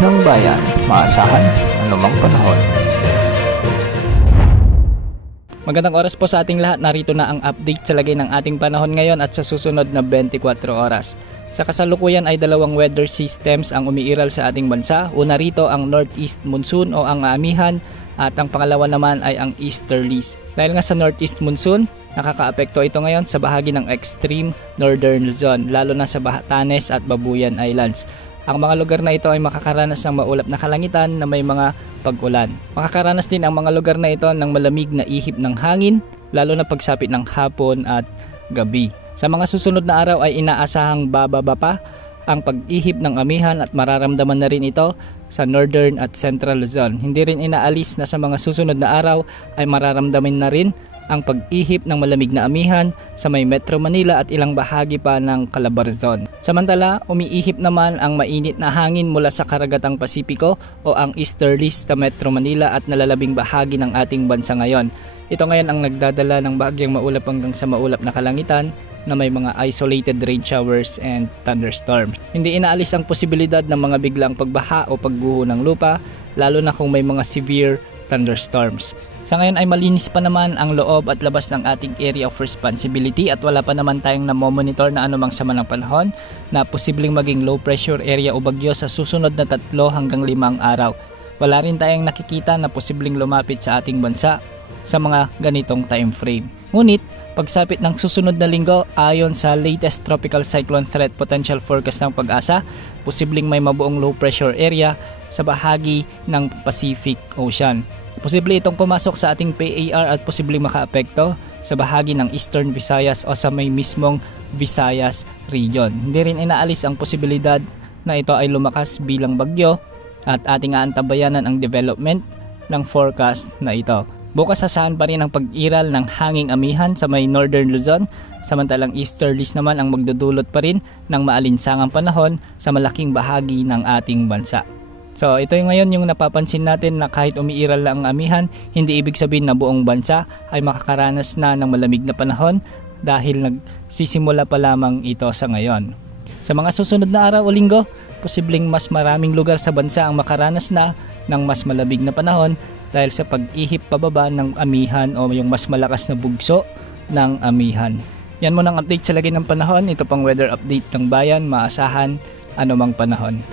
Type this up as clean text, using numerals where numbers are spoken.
ng bayan, maasahan anumang panahon. Magandang oras po sa ating lahat. Narito na ang update sa lagay ng ating panahon ngayon at sa susunod na 24 oras. Sa kasalukuyan ay dalawang weather systems ang umiiral sa ating bansa. Una rito ang northeast monsoon o ang amihan at ang pangalawa naman ay ang easterlies. Dahil nga sa northeast monsoon, nakakaapekto ito ngayon sa bahagi ng extreme northern Luzon, lalo na sa Batanes at Babuyan Islands. Ang mga lugar na ito ay makakaranas ng maulap na kalangitan na may mga pag-ulan. Makakaranas din ang mga lugar na ito ng malamig na ihip ng hangin, lalo na pagsapit ng hapon at gabi. Sa mga susunod na araw ay inaasahang bababa pa ang pag-ihip ng amihan at mararamdaman na rin ito sa northern at central Luzon. Hindi rin inaalis na sa mga susunod na araw ay mararamdaman na rin ang pag-ihip ng malamig na amihan sa may Metro Manila at ilang bahagi pa ng Calabarzon. Samantala, umiihip naman ang mainit na hangin mula sa karagatang Pasipiko o ang easterlies sa Metro Manila at nalalabing bahagi ng ating bansa ngayon. Ito ngayon ang nagdadala ng bahagyang maulap hanggang sa maulap na kalangitan na may mga isolated rain showers and thunderstorms. Hindi inaalis ang posibilidad ng mga biglang pagbaha o pagguho ng lupa, lalo na kung may mga severe thunderstorms. Sa ngayon ay malinis pa naman ang loob at labas ng ating area of responsibility at wala pa naman tayong namomonitor na anumang sama ng panahon na posibleng maging low pressure area o bagyo sa susunod na 3 hanggang 5 araw. Wala rin tayong nakikita na posibleng lumapit sa ating bansa sa mga ganitong time frame. Ngunit, pagsapit ng susunod na linggo, ayon sa latest tropical cyclone threat potential forecast ng Pag-asa, posibleng may mabuong low pressure area sa bahagi ng Pacific Ocean. Posible itong pumasok sa ating PAR at posibleng makaapekto sa bahagi ng Eastern Visayas o sa may mismong Visayas region. Hindi rin inaalis ang posibilidad na ito ay lumakas bilang bagyo at ating aantabayanan ang development ng forecast na ito. Bukas asahan pa rin ang pag-iral ng hanging amihan sa may Northern Luzon, samantalang easterlies naman ang magdudulot pa rin ng maalinsangang panahon sa malaking bahagi ng ating bansa. So ito yung ngayon yung napapansin natin na kahit umiiral lang ang amihan, hindi ibig sabihin na buong bansa ay makakaranas na ng malamig na panahon dahil nagsisimula pa lamang ito sa ngayon. Sa mga susunod na araw o linggo, posibleng mas maraming lugar sa bansa ang makaranas na ng mas malamig na panahon dahil sa pag-ihip pababa ng amihan o yung mas malakas na bugso ng amihan. Yan muna ang update sa lagay ng panahon. Ito pang weather update ng bayan, maasahan anumang panahon.